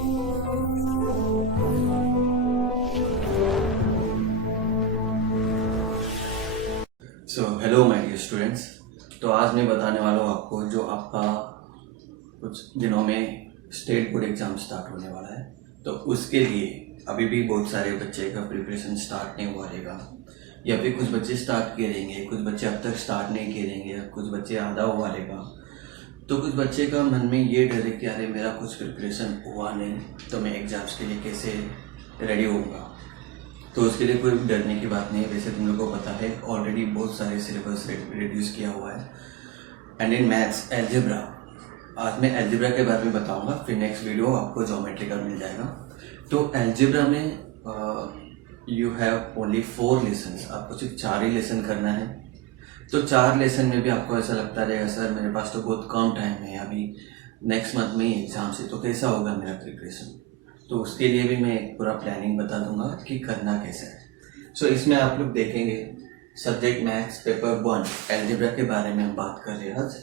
Hello my dear students. तो आज मैं बताने वाला हूँ आपको जो आपका कुछ दिनों में स्टेट बोर्ड एग्ज़ाम स्टार्ट होने वाला है। तो उसके लिए अभी भी बहुत सारे बच्चे का प्रिपरेशन स्टार्ट नहीं हुआ रहेगा, या फिर कुछ बच्चे स्टार्ट किए रहेंगे, कुछ बच्चे अब तक स्टार्ट नहीं किए रहेंगे, कुछ बच्चे आधा हुआ रहेगा। तो कुछ बच्चे का मन में ये डर है कि अरे मेरा कुछ प्रिपरेशन हुआ नहीं, तो मैं एग्ज़ाम्स के लिए कैसे रेडी होऊंगा। तो उसके लिए कोई डरने की बात नहीं है। वैसे तुम लोगों को पता है ऑलरेडी बहुत सारे सिलेबस रिड्यूस किया हुआ है। एंड इन मैथ्स एल्जेब्रा, आज मैं एल्जेब्रा के बारे में बताऊंगा, फिर नेक्स्ट वीडियो आपको ज्योमेट्री का मिल जाएगा। तो एल्जेब्रा में यू हैव ओनली 4 लेसन्स, आपको सिर्फ 4 ही लेसन करना है। तो 4 लेसन में भी आपको ऐसा लगता रहेगा सर मेरे पास तो बहुत कम टाइम है, अभी नेक्स्ट मंथ में ही एग्ज़ाम से, तो कैसा होगा मेरा प्रिपरेशन। तो उसके लिए भी मैं पूरा प्लानिंग बता दूंगा कि करना कैसे है। सो इसमें आप लोग देखेंगे सब्जेक्ट मैथ्स पेपर 1 एल्जेब्रा के बारे में हम बात कर रहे हैं आज।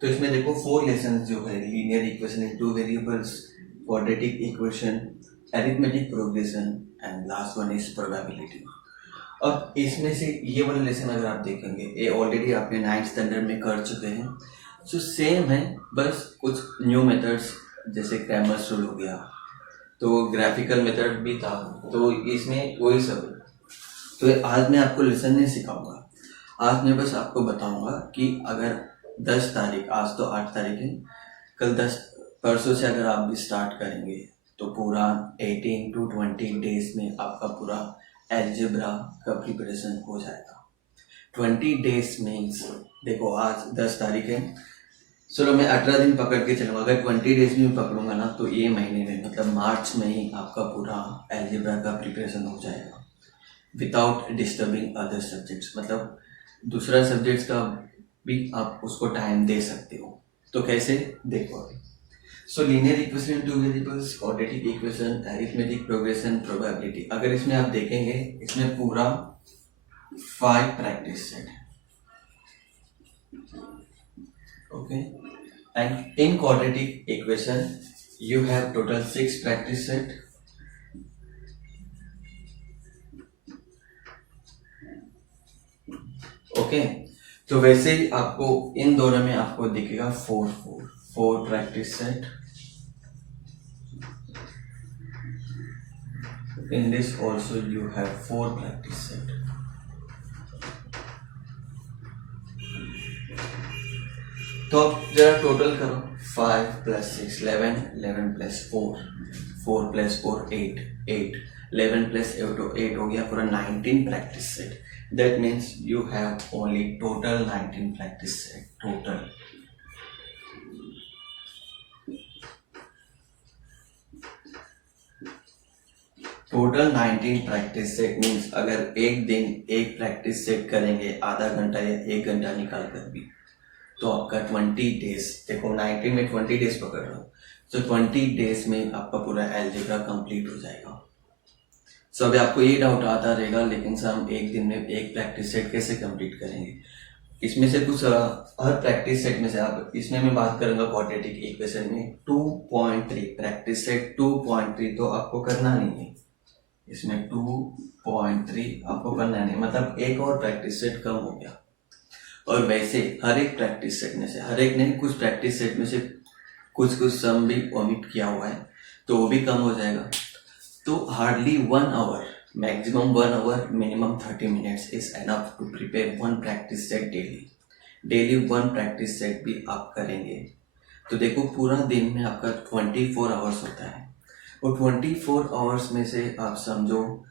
तो इसमें देखो 4 लेसन जो है, linear equation in 2 variables, quadratic equation, arithmetic progression and last one is probability. अब इसमें से ये वाला लेसन अगर आप देखेंगे, ये ऑलरेडी आपने 9th स्टैंडर्ड में कर चुके हैं। सो सेम है, बस कुछ न्यू मेथड्स जैसे क्रैमर्स रूल हो गया, तो ग्राफिकल मेथड भी था, तो इसमें वही सब है। तो आज मैं आपको लेसन नहीं सिखाऊंगा, आज मैं बस आपको बताऊंगा कि अगर 10 तारीख, आज तो 8 तारीख है, कल 10 परसों से अगर आप भी स्टार्ट करेंगे तो पूरा 18 to 20 डेज में आपका पूरा एल्जेब्रा का प्रिपरेशन हो जाएगा। 20 डेज मीन्स देखो आज 10 तारीख है, चलो मैं 18 दिन पकड़ के चलूँगा। अगर 20 डेज में पकड़ूंगा ना तो ये महीने में मतलब मार्च में ही आपका पूरा एल्जेब्रा का प्रिपरेशन हो जाएगा विदाउट डिस्टर्बिंग अदर सब्जेक्ट्स। मतलब दूसरा सब्जेक्ट्स का भी आप उसको टाइम दे सकते हो। तो कैसे देखो अभी। सो linear equation in 2 variables, quadratic equation, arithmetic progression, probability. अगर इसमें आप देखेंगे इसमें पूरा 5 प्रैक्टिस सेट है। Okay, and in quadratic equation you have total 6 practice set. Okay, तो वैसे ही आपको इन दोनों में आपको दिखेगा 4 practice set. In this also you have 4 practice set. तो अब जरा टोटल करो, 5 + 6 11, 11 + 4 4 + 4 8 8 11 + 8 हो गया पूरा 19 practice set. That means you have only total 19 practice set total. Total 19 practice set means अगर एक दिन एक प्रैक्टिस सेट करेंगे आधा घंटा या 1 घंटा निकाल कर भी, तो आपका 20 डेज, देखो 19 में 20 डेज पकड़ रहा हूँ, तो 20 डेज में आपका पूरा एल्जेब्रा कंप्लीट हो जाएगा। सो अभी आपको ये डाउट आता रहेगा लेकिन सर हम एक दिन में एक प्रैक्टिस सेट कैसे कंप्लीट करेंगे। इसमें से कुछ हर प्रैक्टिस सेट में से आप, इसमें मैं बात करूंगा क्वाड्रेटिक इक्वेशन में 2.3 प्रैक्टिस सेट 2.3 तो आपको करना नहीं है। इसमें 2.3 आपको करना नहीं, मतलब एक और प्रैक्टिस सेट कम हो गया। और वैसे हर एक प्रैक्टिस सेट में से, हर एक नहीं, कुछ प्रैक्टिस सेट में से कुछ सम भी ओमिट किया हुआ है तो वो भी कम हो जाएगा। तो hardly 1 hour, maximum 1 hour, minimum 30 minutes is enough to prepare 1 practice set daily 1 practice set भी आप करेंगे तो देखो पूरा दिन में आपका 24 आवर्स होता है। और 24 आवर्स में से आप समझो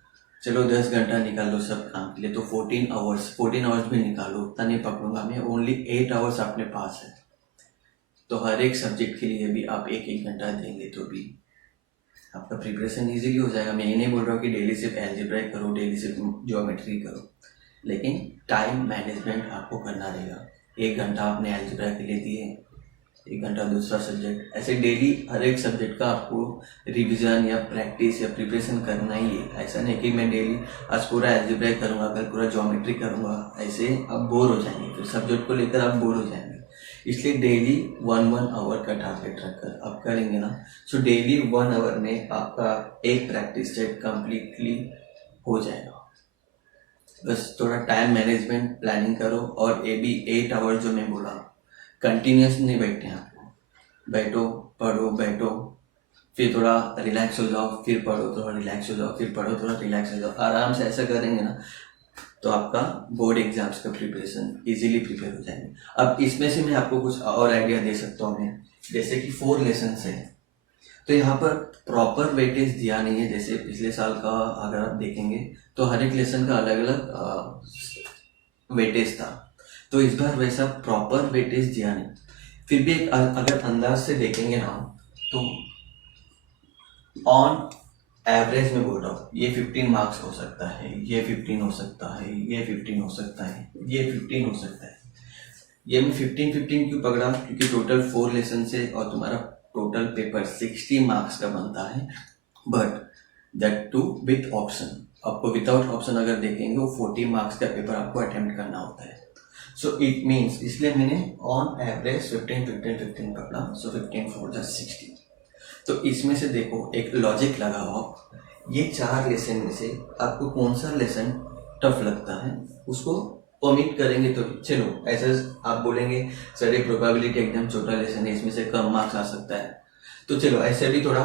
चलो 10 घंटा निकाल दो सब काम के लिए, तो 14 आवर्स भी निकालो, उतना नहीं पकड़ूंगा मैं, ओनली 8 आवर्स अपने पास है। तो हर एक सब्जेक्ट के लिए भी आप 1 घंटा देंगे तो भी आपका प्रिपरेशन इजीली हो जाएगा। मैं ये नहीं बोल रहा हूँ कि डेली सिर्फ एल्जेब्रा करो, डेली सिर्फ ज्योमेट्री करो, लेकिन टाइम मैनेजमेंट आपको करना रहेगा। 1 घंटा आपने एल्जेब्रा के लिए दिए, 1 घंटा दूसरा सब्जेक्ट, ऐसे डेली हर एक सब्जेक्ट का आपको रिवीजन या प्रैक्टिस या प्रिपरेशन करना ही है। ऐसा नहीं कि मैं डेली आज पूरा एल्जेब्रा करूँगा, कल पूरा ज्योमेट्री करूँगा, ऐसे आप बोर हो जाएंगे, फिर सब्जेक्ट को लेकर आप बोर हो जाएंगे। इसलिए डेली 1 आवर का टारगेट रखकर आप करेंगे ना, सो डेली 1 आवर में आपका एक प्रैक्टिस सेट कंप्लीटली हो जाएगा। बस थोड़ा टाइम मैनेजमेंट प्लानिंग करो, और ये भी 8 आवर जो मैं बोला, कंटिन्यूस नहीं बैठते हैं आपको, बैठो पढ़ो बैठो, फिर थोड़ा रिलैक्स हो जाओ, फिर पढ़ो थोड़ा रिलैक्स हो जाओ, फिर पढ़ो थोड़ा रिलैक्स हो जाओ। आराम से ऐसा करेंगे ना तो आपका बोर्ड एग्जाम्स का प्रिपरेशन इजीली प्रिपेयर हो जाएंगे। अब इसमें से मैं आपको कुछ और आइडिया दे सकता हूँ मैं, जैसे कि 4 लेसन्स है, तो यहाँ पर प्रॉपर वेटेज दिया नहीं है। जैसे पिछले साल का अगर आप देखेंगे तो हर एक लेसन का अलग अलग वेटेज था, तो इस बार वैसा प्रॉपर वेटेज दिया नहीं। फिर भी एक अगर अंदाज से देखेंगे ना तो ऑन एवरेज में बोल रहा हूँ, ये 15 मार्क्स हो सकता है, ये 15 हो सकता है, ये 15 हो सकता है, ये 15 हो सकता है। ये मैं 15 क्यों पकड़ा, क्योंकि टोटल 4 लेसन से और तुम्हारा टोटल पेपर 60 मार्क्स का बनता है, but that too with option. आपको विदाउट ऑप्शन अगर देखेंगे वो 40 मार्क्स का पेपर आपको अटेम्प्ट करना होता है। सो इट मीन्स, इसलिए मैंने ऑन एवरेज 15 पकड़ा, सो 15 4 60। तो इसमें से देखो एक लॉजिक लगाओ, ये 4 लेसन में से आपको कौन सा लेसन टफ लगता है उसको ओमिट करेंगे। तो चलो ऐसा आप बोलेंगे सर ये प्रोबेबिलिटी एकदम छोटा लेसन है, इसमें से कम मार्क्स आ सकता है, तो चलो ऐसे भी थोड़ा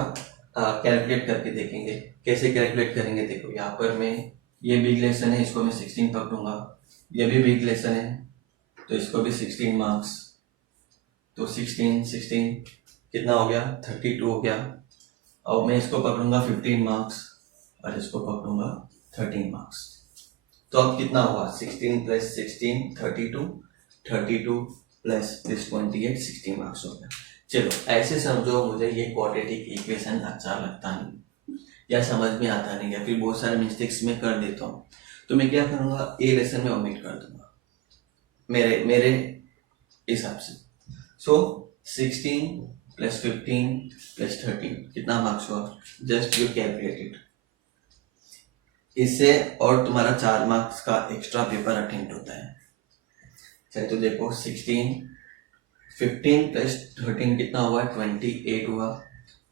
कैलकुलेट करके देखेंगे। कैसे कैलकुलेट करेंगे, देखो यहाँ पर मैं, ये बिग लेसन है, इसको मैं 16 पकड़ूंगा, ये भी बिग लेसन है तो इसको भी 16 मार्क्स, तो 16 कितना हो गया, 32 हो गया। अब मैं इसको पकड़ूंगा 15 मार्क्स और इसको पकड़ूंगा 13 मार्क्स, तो अब कितना हुआ, 16 + 16 32, 32 + this 28 60 मार्क्स हो गया। चलो ऐसे समझो, मुझे ये क्वाड्रेटिक इक्वेशन अच्छा लगता नहीं या समझ में आता नहीं, या फिर बहुत सारे मिस्टेक्स में कर देता हूँ, तो मैं क्या करूँगा, ए लेसन में ओमिट कर दूंगा मेरे हिसाब से। सो 16 + 15 + 13 कितना मार्क्स हुआ, जस्ट यू कैलकुलेट इट। इससे और तुम्हारा 4 मार्क्स का एक्स्ट्रा पेपर अटेम्प्ट होता है। चलिए तो देखो 15 + 13 कितना हुआ, 28 हुआ,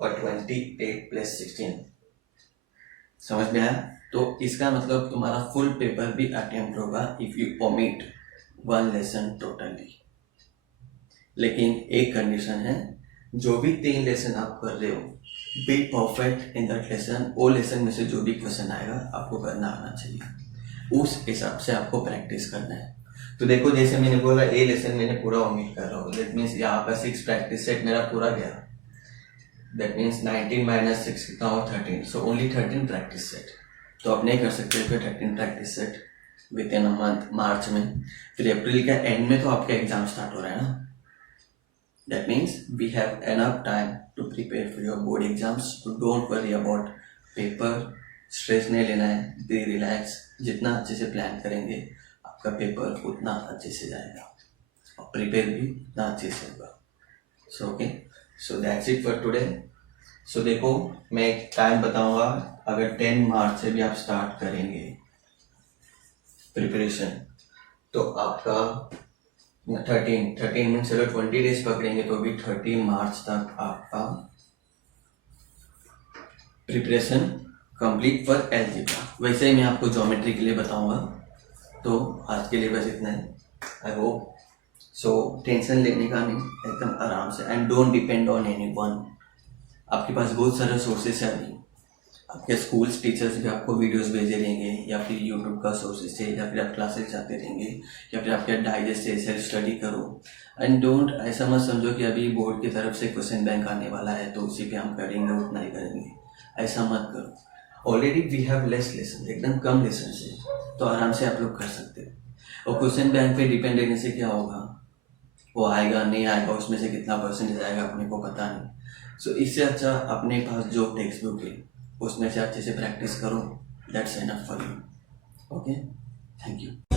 और 28 + 16 समझ में आया। तो इसका मतलब तुम्हारा फुल पेपर भी अटेम्प्ट होगा if you omit 1 lesson totally. लेकिन एक कंडीशन है, जो भी 3 लेसन आप कर रहे हो, be perfect in that lesson. वो लेसन में से जो भी क्वेश्चन आएगा आपको करना आना चाहिए, उस हिसाब से आपको प्रैक्टिस करना है। तो देखो जैसे मैंने बोला ए लेसन मैंने पूरा ओमिट कर रहा हूँ, दैट मीन्स यहाँ का 6 प्रैक्टिस सेट मेरा पूरा गया, दैट मीन्स 19 - 6 कितना हुआ, 13, सो ओनली 13 प्रैक्टिस सेट। तो आप नहीं कर सकते फिर 13 practice set within a month March में, फिर अप्रैल का एंड में तो आपका एग्जाम स्टार्ट हो रहा है ना। That means we have enough time to prepare for your board exams. So don't worry about paper. Stress नहीं लेना है, बी रिलैक्स। जितना अच्छे से प्लान करेंगे आपका पेपर उतना अच्छे से जाएगा और प्रिपेयर भी उतना अच्छे से होगा। So okay, so that's it for today. So देखो मैं एक टाइम बताऊंगा, अगर 10 मार्च से भी आप स्टार्ट करेंगे प्रिपरेशन तो आपका 13 मीन्स चलो 20 डेज पकड़ेंगे तो भी 30 मार्च तक आपका प्रिपरेशन कंप्लीट फॉर एलजेब्रा। वैसे ही मैं आपको ज्योमेट्री के लिए बताऊंगा। तो आज के लिए बस इतना है, आई होप। सो टेंशन लेने का नहीं, एकदम आराम से, and don't depend on anyone. आपके पास बहुत सारे सोर्सेस है अभी, आपके स्कूल्स टीचर्स भी आपको वीडियोस भेजे रहेंगे, या फिर यूट्यूब का सोर्सेस से, या फिर आप क्लासेस जाते रहेंगे, या फिर आपके डाइजेस्ट से सेल्फ स्टडी करो। एंड डोंट ऐसा मत समझो कि अभी बोर्ड की तरफ से क्वेश्चन बैंक आने वाला है तो उसी पे हम करेंगे, उतना ही करेंगे, ऐसा मत करो। Already we have less lesson, एकदम कम लेसन से, तो आराम से आप लोग कर सकते हो। और क्वेश्चन बैंक पे डिपेंड रहने से क्या होगा, वो आएगा नहीं आएगा, उसमें से कितना परसेंटेज आएगा अपने को पता नहीं। सो इससे अच्छा अपने पास जो टेक्स्ट बुक है उसमें से अच्छे से प्रैक्टिस करो, that's enough for you. Okay, thank you.